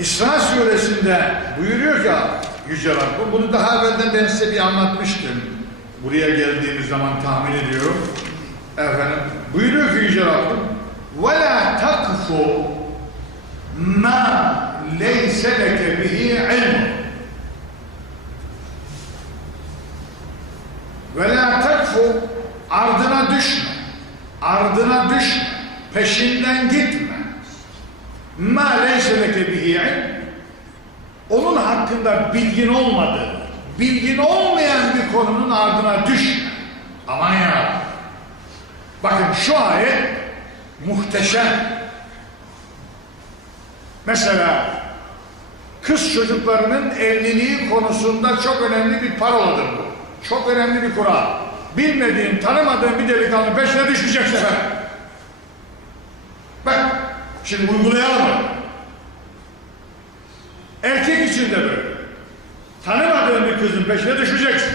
İsra suresinde buyuruyor ki Yüce Rabbim, bunu daha evvelden ben size bir anlatmıştım. Buraya geldiğimiz zaman tahmin ediyorum. Efendim, buyuruyor ki Yüce Rabbim, وَلَا تَقْفُ مَا لَيْسَ لَكَ بِهِ عِلْمٌ وَلَا تَقْفُ ardına düşme, ardına düşme, peşinden gitme. ma leyse leke bihi onun hakkında bilgin olmadığı, bilgin olmayan bir konunun ardına düş. Aman ya. Bakın şu ayet muhteşem. Mesela kız çocuklarının evliliği konusunda çok önemli bir paroladır bu. Çok önemli bir kural. Bilmediğin, tanımadığın bir delikanlı peşine düşmeyeceksin efendim. Şimdi uygulayalım. Erkek için de böyle. Tanımadığın bir kızın peşine düşeceksin.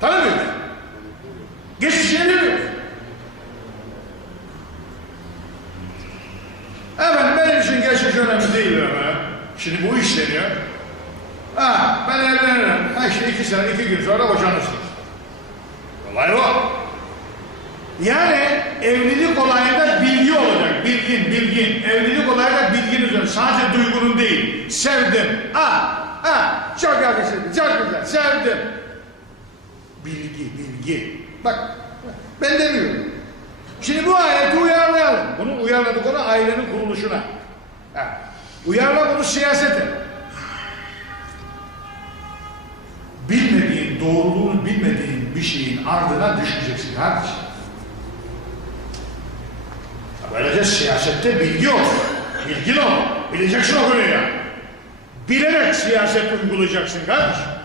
Tanımıyor musun? Geçişini biliyor. Efendim benim için geçiş önemli değil öyle. Şimdi bu işleniyor. Ha ben evlenirim. Ha işte iki sene, iki gün sonra boşanırsınız. Olay o. Yani evlilik olayında bilgi olacak. Bilgin, bilgin. Evlilik olayında bilgin üzerine. Sadece duygunun değil. Sevdim. Ah, ah, çok yakışıklı, çok güzel. Sevdim. Bilgi, bilgi. Bak, ben demiyorum. Şimdi bu ayeti uyarlayalım. Bunu uyarladık onu ailenin kuruluşuna. Ha. Uyarla bunu siyasete. Bilmediğin, doğruluğunu bilmediğin bir şeyin ardına düşmeyeceksin kardeşim. Böylece siyasette bilgi ol. Bilgin ol. Bileceksin o konuyu. Bilerek siyaset uygulayacaksın kardeşim.